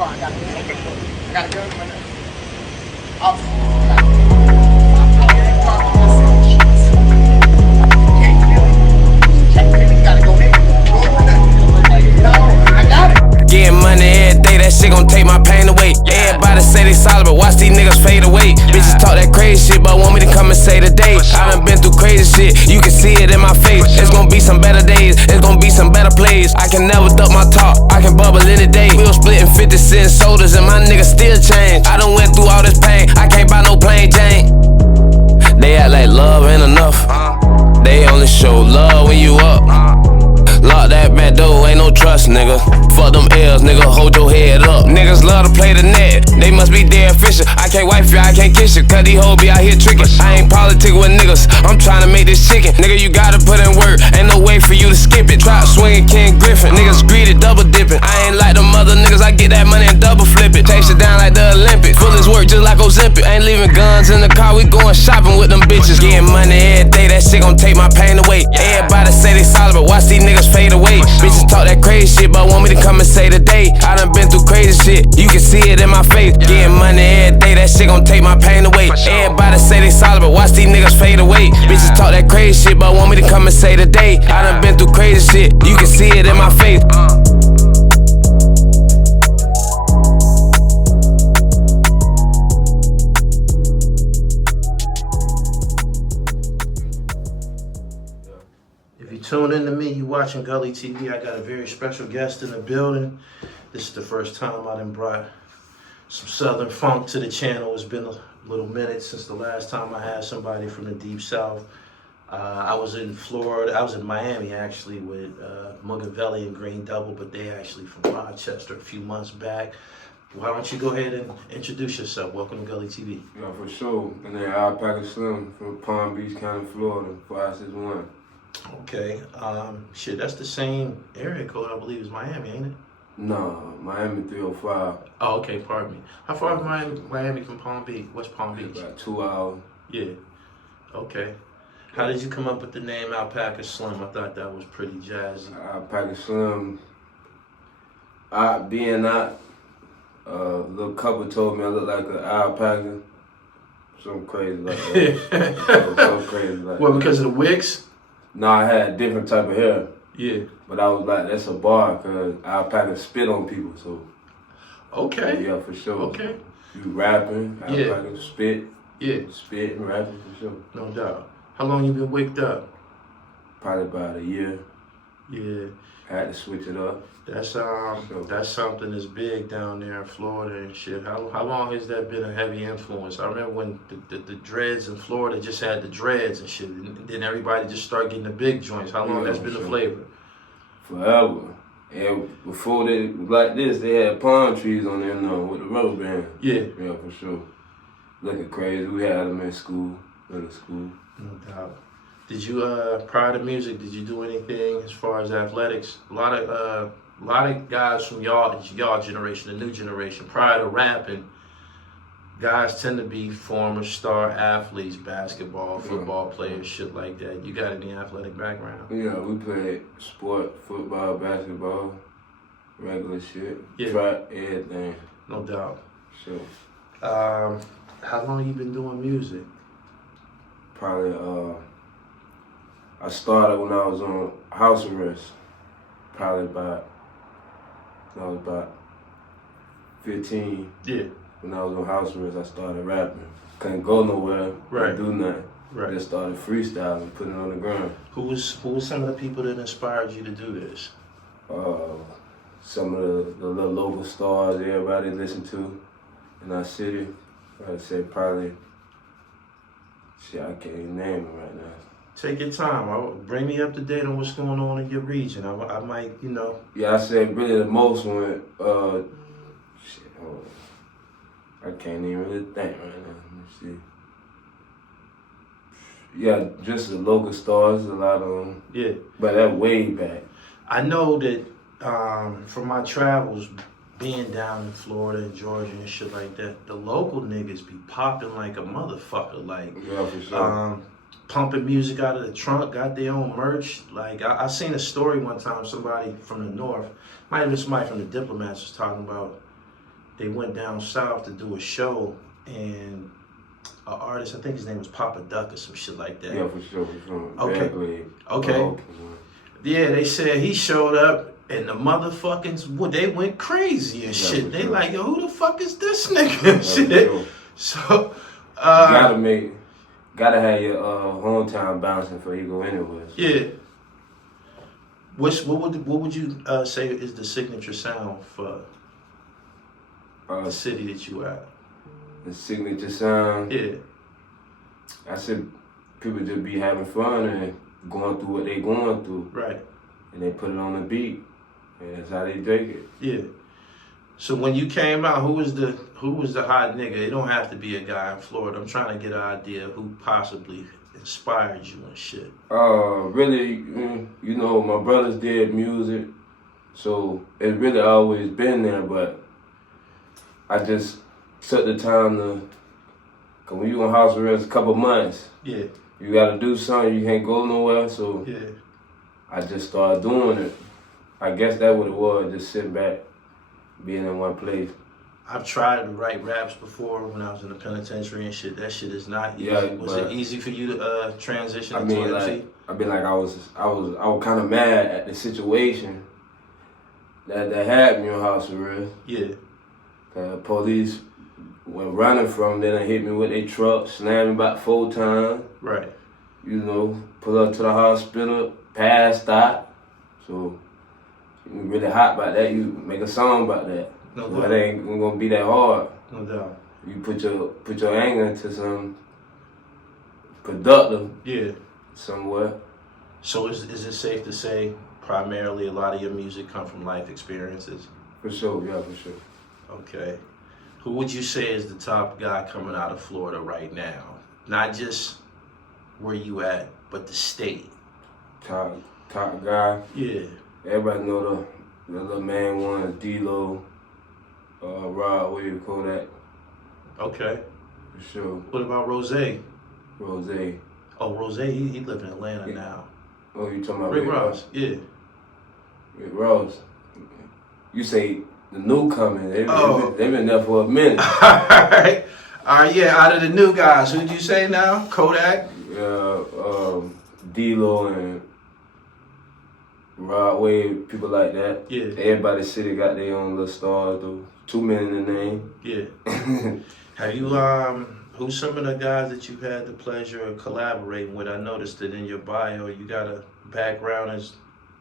car. I got a gun right now. Getting money every day, that shit gon' take my pain away. Everybody say they solid, but watch these niggas fade away. Bitches talk that crazy shit, but want me to come and say today. I done been through crazy shit, you can see it in my face. It's gon' be some better days, it's gon' be some better plays. I can never duck my talk, I can bubble any day. We was splitting 50 cent sodas and my niggas still change. I done went through all this pain, I can't buy no plain Jane. They act like love ain't enough, they only show love when you up. Lock that back door, ain't no trust, nigga. Fuck them L's, nigga, hold your head up. Niggas love to play the net, they must be dead fisher. I can't wife you, I can't kiss you, cause these hoes be out here tricking. I ain't politic with niggas, I'm trying to make this chicken. Nigga, you gotta put in work, ain't no way for you to skip it. Trap swinging King Griffin, niggas greedy, double dipping. I ain't like them other niggas, I get that money and double flip it. Chase it down like the Olympics, full his work just like Ozempic. Ain't leaving guns in the car, we going shopping with them bitches. Getting money every day, that shit gon' take my pain away. Everybody say they solid, but watch these niggas fade away. Bitches talk that crazy shit, but want me to come and say today. I done been through crazy shit, you can see it in my face. Getting money every day, that shit gon' take my pain away. Everybody say they solid, but watch these niggas fade away. Bitches talk that crazy shit, but want me to come and say today. I done been through crazy shit, you can see it in my face. Tune in to me, you watching Gully TV. I got a very special guest in the building. This is the first time I done brought some Southern funk to the channel. It's been a little minute since the last time I had somebody from the deep south. I was in Florida, I was in Miami actually with Mugavelli and Green Double, but they actually from Rochester a few months back. Why don't you go ahead and introduce yourself? Welcome to Gully TV. Yeah, for sure. And then Alpaca Slim from Palm Beach County, Florida, 561. Okay, shit, that's the same area code, I believe, as Miami, ain't it? No, Miami 305. Oh, okay, pardon me. How far is Miami from Palm Beach? West Palm Beach? About 2 hours. Yeah, okay. How did you come up with the name Alpaca Slim? I thought that was pretty jazzy. Alpaca Slim, little couple told me I look like an alpaca. Something crazy like that. Something crazy like that. Well, because of the wigs? No, I had a different type of hair. Yeah. But I was like, that's a bar, because alpaca spit on people, so. Okay. Yeah, for sure. Okay. You rapping, alpaca spit. Yeah. Spit and rapping, for sure. No doubt. How long you been wigged up? Probably about a year. Yeah. Had to switch it up. That's something that's big down there in Florida and shit. How long has that been a heavy influence? I remember when the dreads in Florida just had the dreads and shit, and then everybody just started getting the big joints. How long that's been the flavor? Forever. And before they like this, they had palm trees on there now with the rubber band. Yeah. Yeah, for sure. Looking crazy. We had them in school, middle school. No doubt. Did you, prior to music, did you do anything as far as athletics? A lot of guys from y'all generation, the new generation, prior to rapping, guys tend to be former star athletes, basketball, football players, shit like that. You got any athletic background? Yeah, we played sport, football, basketball, regular shit, yeah. Track, everything. No doubt. Sure. How long you been doing music? Probably, I started when I was on house arrest. Probably when I was about 15. Yeah. When I was on house arrest, I started rapping. Couldn't go nowhere, right. Couldn't do nothing. Right. Just started freestyling, putting it on the ground. Who was some of the people that inspired you to do this? Some of the little local stars everybody listened to in our city. I'd say probably, shit, I can't even name them right now. Take your time. Bring me up to date on what's going on in your region. I might, you know. Yeah, I said really the most one, I can't even really think right now. Let me see. Yeah, just the local stars, a lot of them. Yeah. But that way back. I know that from my travels, being down in Florida and Georgia and shit like that, the local niggas be popping like a motherfucker. Like, yeah, for sure. Pumping music out of the trunk, got their own merch. Like, I seen a story one time, somebody from the north, might have been somebody from the Diplomats was talking about they went down south to do a show, and an artist, I think his name was Papa Duck or some shit like that. Yeah, for sure. Okay. Okay. Yeah, they said he showed up and the motherfuckers, they went crazy and shit. They like, yo, who the fuck is this nigga and shit? Sure. So, gotta have your hometown bouncing before you go anywhere. So. Yeah. What would you say is the signature sound for the city that you at? The signature sound? Yeah. I said people just be having fun and going through what they going through. Right. And they put it on the beat. And that's how they take it. Yeah. So when you came out, who was the hot nigga? It don't have to be a guy in Florida. I'm trying to get an idea of who possibly inspired you and shit. Really, you know, my brothers did music, so it's really always been there, but I just took the time to, cause when you on house arrest a couple months, yeah, you gotta do something, you can't go nowhere, so yeah, I just started doing it. I guess that what it was, just sitting back, being in one place. I've tried to write raps before when I was in the penitentiary and shit. That shit is not easy. Yeah, was it easy for you to transition I into mean, MC? I was kind of mad at the situation that had me on house arrest. Yeah. Police were running from them, they hit me with their truck, slammed me about 4 times. Right. You know, pull up to the hospital, passed out. So, you really hot about that, you make a song about that. No So doubt. it ain't gonna be that hard. No doubt. You put your anger into some productive Yeah. somewhere. So is it safe to say primarily a lot of your music come from life experiences? For sure, yeah, for sure. Okay. Who would you say is the top guy coming out of Florida right now? Not just where you at, but the state. Top guy. Yeah. Everybody know the little man one is D-Lo, Rod Wave, Kodak. Okay. For sure. What about Rose? Rose. Oh, Rose, he live in Atlanta now. Oh, you talking about Rick Ross? Yeah. Rick Ross. You say the newcomer. They've been there for a minute. All right, yeah, out of the new guys, who'd you say now? Kodak? D-Lo and Rod Wave, people like that. Yeah. Everybody city got their own little stars though. 2 men in the name. Yeah. Have you, who's some of the guys that you've had the pleasure of collaborating with? I noticed that in your bio, you got a background as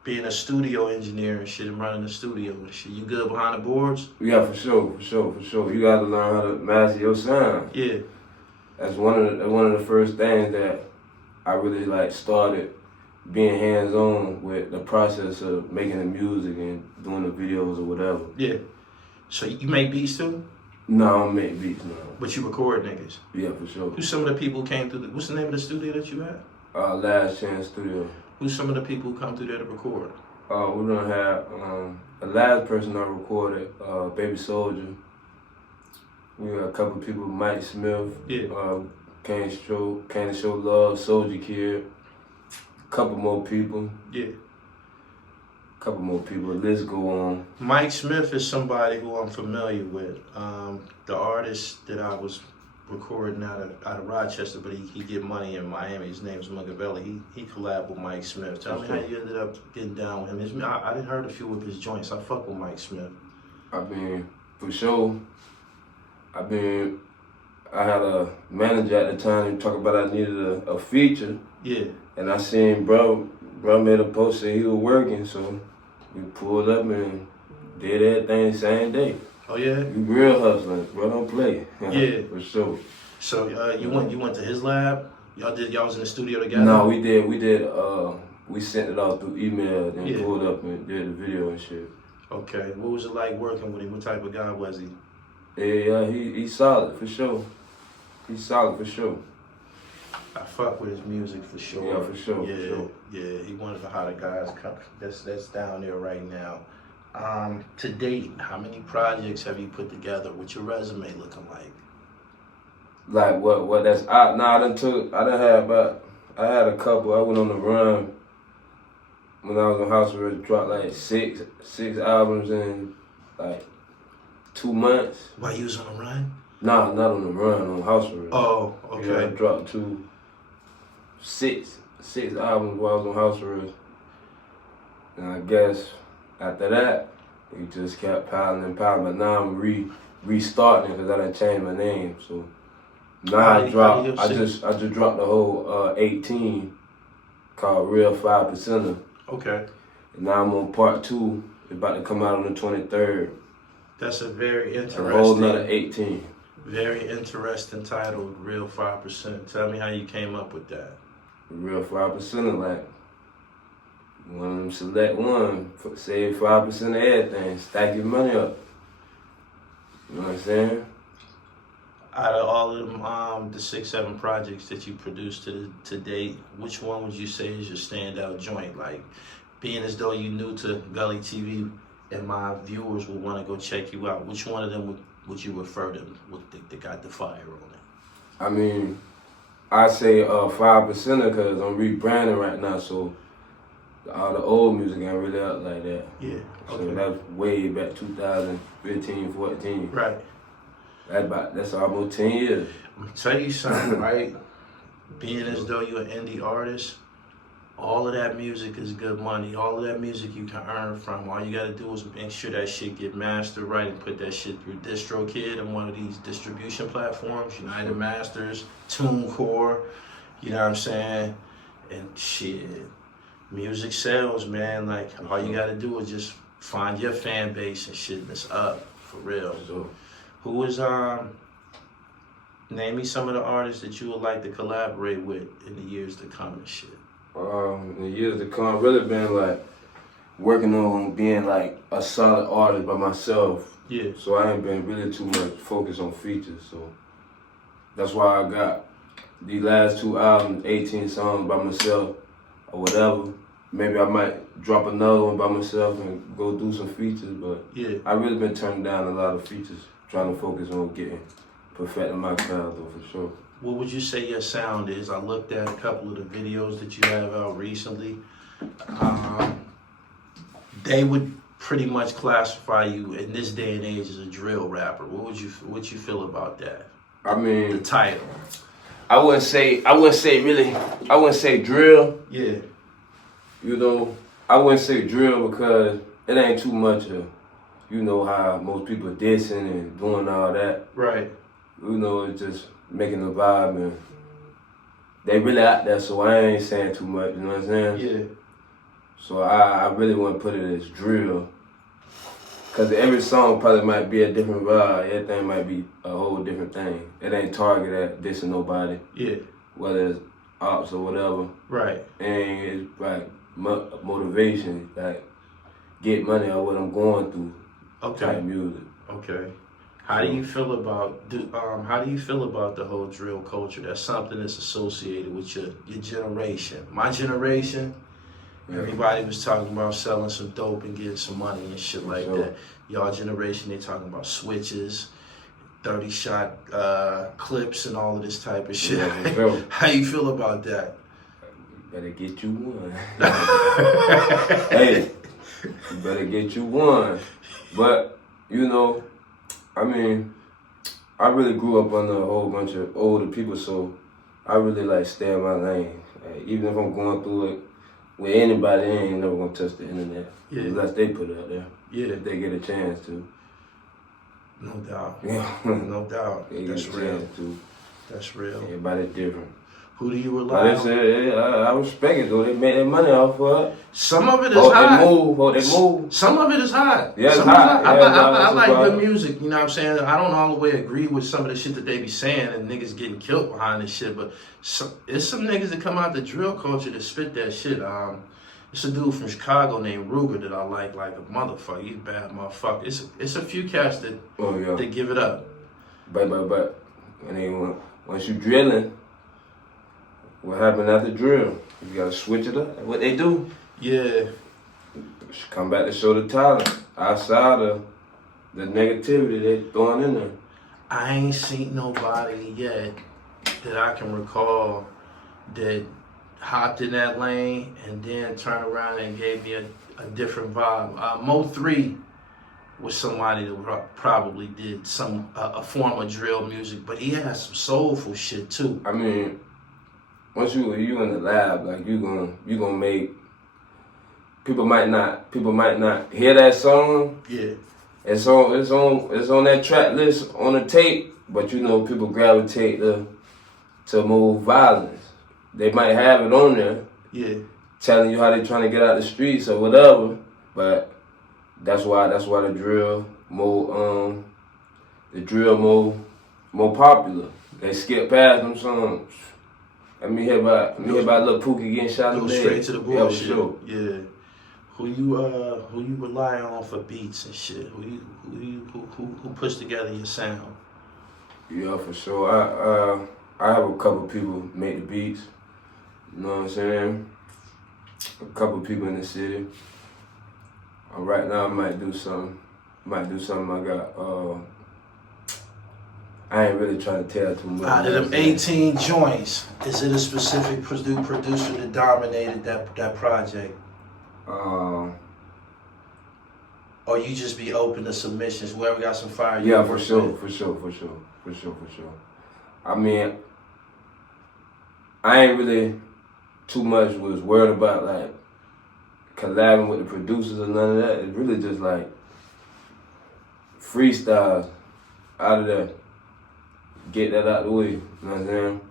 being a studio engineer and shit and running the studio and shit. You good behind the boards? Yeah, for sure. You gotta learn how to master your sound. Yeah. That's one of the first things that I really like started being hands-on with the process of making the music and doing the videos or whatever. Yeah. So you make beats too? No, I don't make beats, no. But you record niggas? Yeah, for sure. Who's some of the people who came through what's the name of the studio that you had? Last Chance Studio. Who's some of the people who come through there to record? We're gonna have the last person I recorded, Baby Soldier. We got a couple people, Mike Smif, Yeah. Can't Show Love, Soldier Kid. Couple more people. Yeah. Couple more people. Let's go on. Mike Smif is somebody who I'm familiar with. The artist that I was recording out of Rochester, but he get money in Miami. His name's Mungavelli. He collabed with Mike Smif. Tell me how you ended up getting down with him. I didn't heard a few of his joints. I fuck with Mike Smif. I mean, for sure. I had a manager at the time who talked about I needed a feature. Yeah. And I seen bro made a post that he was working, so we pulled up and did everything same day. Oh yeah? You real hustlers, bro, don't play. Yeah. For sure. So you went to his lab? Y'all was in the studio together? No, we did we sent it out through email and Yeah. pulled up and did the video and shit. Okay. What was it like working with him? What type of guy was he? Yeah, he's solid for sure. He's solid for sure. I fuck with his music for sure. Yeah, for sure. Yeah, for sure. yeah. He one of the hotter guys that's down there right now. To date, how many projects have you put together? What's your resume looking like? Like what that's out now. I had a couple. I went on the run when I was on house arrest, dropped like six albums in like 2 months. While you was on the run? Nah, not on the run, on house arrest. Oh, okay. Yeah, I dropped six albums while I was on house arrest. And I guess after that, it just kept piling and piling. But now I'm restarting because I done changed my name. So now I just dropped the whole 18 called Real 5%er. Okay. And now I'm on part 2. It's about to come out on the 23rd. That's a very interesting. A whole nother 18. Very interesting title, Real 5%. Tell me how you came up with that. Real 5%er, like one of them select one, save 5% of everything, stack your money up. You know what I'm saying? Out of all of them, the 6-7 projects that you produced to date, which one would you say is your standout joint? Like, being as though you new to Gully TV and my viewers will want to go check you out, which one of them would you refer them that got the fire on it? I mean, I say 5%er because I'm rebranding right now, so all the old music ain't really out like that. Yeah. Okay. So that's way back 2015, 14. Right. That's almost 10 years. I'm gonna tell you something, right? Being as though you're an indie artist, all of that music is good money. All of that music you can earn from. All you gotta do is make sure that shit get mastered right and put that shit through DistroKid and one of these distribution platforms, United Masters, TuneCore, you know what I'm saying? And shit, music sells, man. Like, all you gotta do is just find your fan base and shit, and it's up, for real. So, Who is, name me some of the artists that you would like to collaborate with in the years to come and shit. in the years to come, I've really been like working on being like a solid artist by myself. Yeah. So I ain't been really too much focused on features. So that's why I got these last 2 albums, 18 songs by myself or whatever. Maybe I might drop another one by myself and go do some features, but Yeah. I really been turning down a lot of features, trying to focus on perfecting my craft though, for sure. What would you say your sound is? I looked at a couple of the videos that you have out recently. They would pretty much classify you in this day and age as a drill rapper. What you feel about that? I mean, The title. I wouldn't say drill. Yeah. You know, I wouldn't say drill because it ain't too much of, you know, how most people dissing and doing all that. Right. You know, it's just making a vibe and they really out there, so I ain't saying too much, you know what I'm saying? Yeah. So I really want to put it as drill. Because every song probably might be a different vibe, everything might be a whole different thing. It ain't targeted at dissing nobody. Yeah. Whether it's ops or whatever. Right. And it's like motivation, like get money out what I'm going through. Okay. Type music. Okay. How do you feel about the whole drill culture? That's something that's associated with your generation. My generation, everybody was talking about selling some dope and getting some money and shit like that. Y'all generation, they talking about switches, 30-shot clips and all of this type of shit. Yeah, How you feel about that? Better get you one. Hey, you better get you one. But, you know, I mean, I really grew up under a whole bunch of older people, so I really like stay in my lane. Like, even if I'm going through it with anybody, they ain't never gonna touch the internet. Yeah. Unless they put it out there. Yeah. If they get a chance to. No doubt. Yeah. No doubt. They That's get a real. chance to. That's real. Everybody's different. Who do you But rely they on? said, I respect it though. They made their money off of it. Some of it is hot. They move. Some of it is hot. Yeah, it's Some of it is hot. I like right. good music, you know what I'm saying? I don't all the way agree with some of the shit that they be saying and niggas getting killed behind this shit, but it's some niggas that come out the drill culture that spit that shit. It's a dude from Chicago named Ruger that I like a motherfucker. He's a bad motherfucker. It's a few cats that that give it up. But once you drilling, what happened after drill? You gotta switch it up. What they do? Yeah. Come back to show the talent outside of the negativity they throwing in there. I ain't seen nobody yet that I can recall that hopped in that lane and then turned around and gave me a different vibe. Mo3 with somebody that probably did some a form of drill music, but he has some soulful shit too. I mean, once you in the lab, like you gonna make people might not hear that song. Yeah. It's on that track list on the tape, but you know people gravitate to more violence. They might have it on there, yeah, telling you how they trying to get out the streets or whatever. But that's why the drill more popular. They skip past them songs. Let me hear about Lil Pookie getting shot in go the head. straight to the bullshit. Yeah, for sure. Yeah. Who you rely on for beats and shit? Who puts together your sound? Yeah, for sure. I have a couple people make the beats. You know what I'm saying? A couple people in the city. Right now I might do something. I got. I ain't really trying to tell too much. Out of them 18 joints, is it a specific producer that dominated that project? Or you just be open to submissions, whoever got some fire. Yeah, for sure. I mean, I ain't really too much was worried about like collabing with the producers or none of that. It's really just like freestyles out of there. Get that out the way, you know what I'm saying?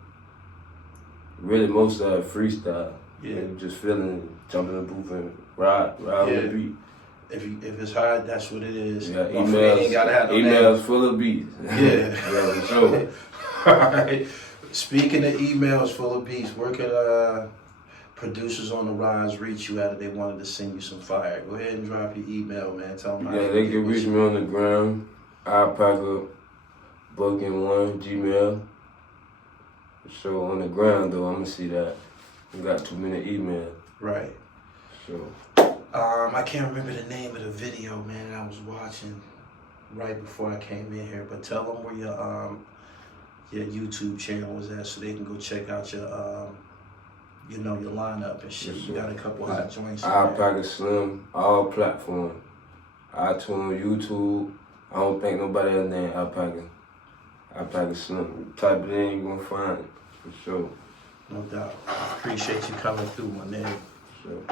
Really most of it freestyle. Yeah. And just feeling, jumping in the booth and ride with the beat. If it's hard, that's what it is. Yeah, emails full of beats. Yeah. Yeah, for sure. Alright. Speaking of emails full of beats, where could producers on the rise reach you at if they wanted to send you some fire? Go ahead and drop your email, man. Tell them how they can reach me on the gram. Alpaca Slim Gmail. So on the ground though, I'm gonna see that. We got too many emails. Right. So I can't remember the name of the video, man, I was watching right before I came in here. But tell them where your YouTube channel is at so they can go check out your your lineup and shit. You got a couple hot joints. Alpaca Slim, all platforms. iTunes, YouTube. I don't think nobody else named Alpaca Slim. Type it in, you gonna find it, for sure. No doubt. I appreciate you coming through, my nigga. Sure.